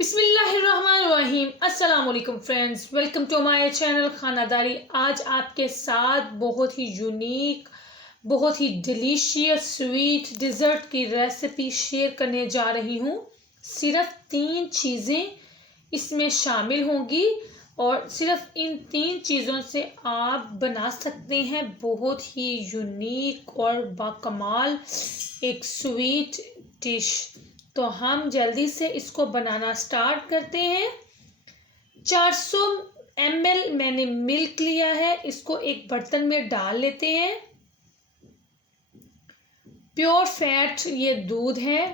बिस्मिल्लाहिर्रहमानिर्रहीम। अस्सलाम वालेकुम friends, welcome to my channel Khanadari. आज आपके साथ बहुत ही यूनिक, बहुत ही डिलीशियस स्वीट डिज़र्ट की रेसिपी शेयर करने जा रही हूँ। सिर्फ 3 चीज़ें इसमें शामिल होंगी और सिर्फ इन 3 चीज़ों से आप बना सकते हैं बहुत ही यूनिक और बाकमाल एक स्वीट डिश। तो हम जल्दी से इसको बनाना स्टार्ट करते हैं। 400 ml मैंने मिल्क लिया है, इसको एक बर्तन में डाल लेते हैं। प्योर फैट ये दूध है।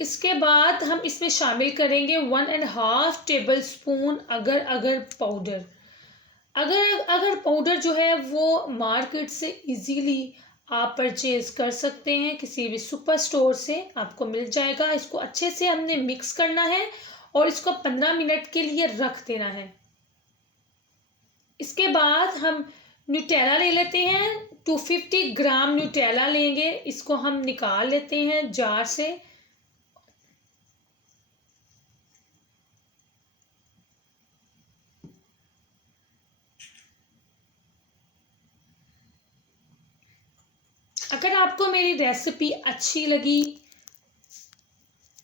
इसके बाद हम इसमें शामिल करेंगे 1.5 टेबल स्पून अगर पाउडर। अगर पाउडर जो है वो मार्केट से इजीली आप परचेज कर सकते हैं, किसी भी सुपर स्टोर से आपको मिल जाएगा। इसको अच्छे से हमने मिक्स करना है और इसको 15 मिनट के लिए रख देना है। इसके बाद हम न्यूटेला ले लेते हैं। 250 ग्राम न्यूटेला लेंगे, इसको हम निकाल लेते हैं जार से। अगर आपको मेरी रेसिपी अच्छी लगी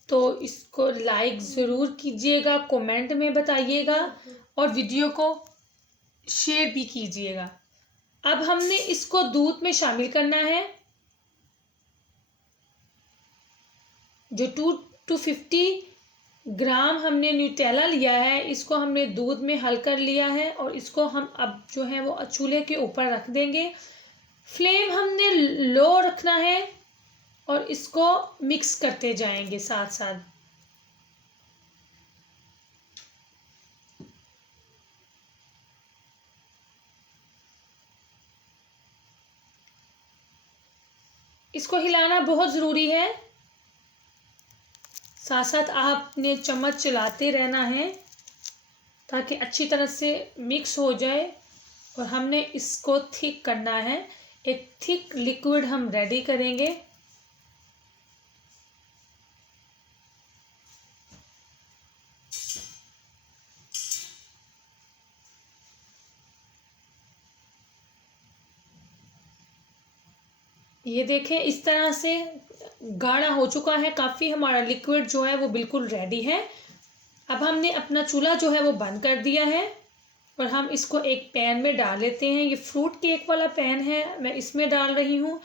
तो इसको लाइक ज़रूर कीजिएगा, कमेंट में बताइएगा और वीडियो को शेयर भी कीजिएगा। अब हमने इसको दूध में शामिल करना है। जो 250 ग्राम हमने न्यूटेला लिया है, इसको हमने दूध में हल कर लिया है और इसको हम अब जो है वो चूल्हे के ऊपर रख देंगे। फ्लेम हमने लो रखना है और इसको मिक्स करते जाएंगे साथ साथ। इसको हिलाना बहुत ज़रूरी है, साथ साथ आपने चम्मच चलाते रहना है ताकि अच्छी तरह से मिक्स हो जाए। और हमने इसको थिक करना है, एक थिक लिक्विड हम रेडी करेंगे। ये देखें, इस तरह से गाढ़ा हो चुका है काफ़ी। हमारा लिक्विड जो है वो बिल्कुल रेडी है। अब हमने अपना चूल्हा जो है वो बंद कर दिया है और हम इसको एक पैन में डाल लेते हैं। ये फ्रूट केक वाला पैन है, मैं इसमें डाल रही हूँ।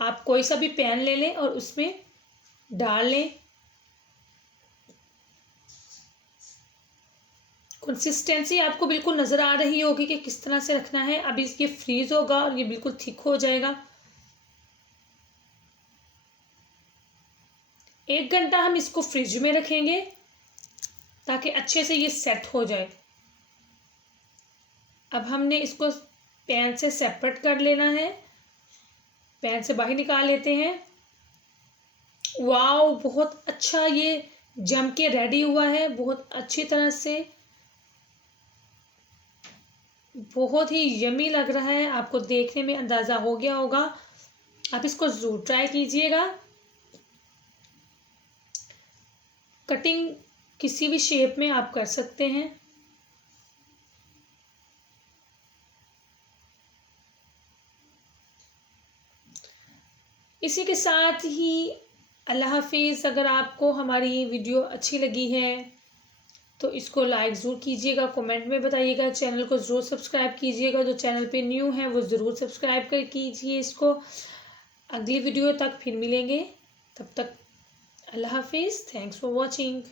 आप कोई सा भी पैन ले लें और उसमें डाल लें। कंसिस्टेंसी आपको बिल्कुल नज़र आ रही होगी कि किस तरह से रखना है। अब ये फ्रीज़ होगा और ये बिल्कुल थिक हो जाएगा। 1 घंटा हम इसको फ्रिज में रखेंगे ताकि अच्छे से ये सेट हो जाए। अब हमने इसको पैन से सेपरेट कर लेना है, पैन से बाहर निकाल लेते हैं। वाओ, बहुत अच्छा ये जम के रेडी हुआ है, बहुत अच्छी तरह से, बहुत ही यमी लग रहा है। आपको देखने में अंदाज़ा हो गया होगा। आप इसको ज़रूर ट्राई कीजिएगा। कटिंग किसी भी शेप में आप कर सकते हैं। इसी के साथ ही अल्लाह हाफिज़। अगर आपको हमारी वीडियो अच्छी लगी है तो इसको लाइक ज़रूर कीजिएगा, कमेंट में बताइएगा, चैनल को ज़रूर सब्सक्राइब कीजिएगा। जो चैनल पे न्यू है वो ज़रूर सब्सक्राइब कर कीजिए इसको। अगली वीडियो तक फिर मिलेंगे, तब तक अल्लाह हाफिज़। Thanks for watching.